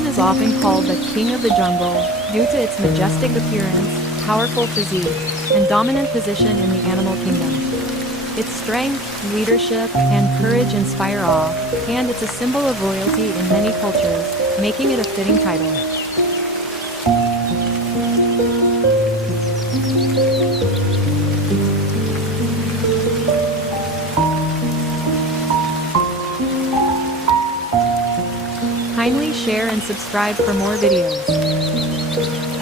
lion is often called the king of the jungle due to its majestic appearance, powerful physique, and dominant position in the animal kingdom. Its strength, leadership, and courage inspire awe, and it's a symbol of royalty in many cultures, making it a fitting title. Kindly share and subscribe for more videos.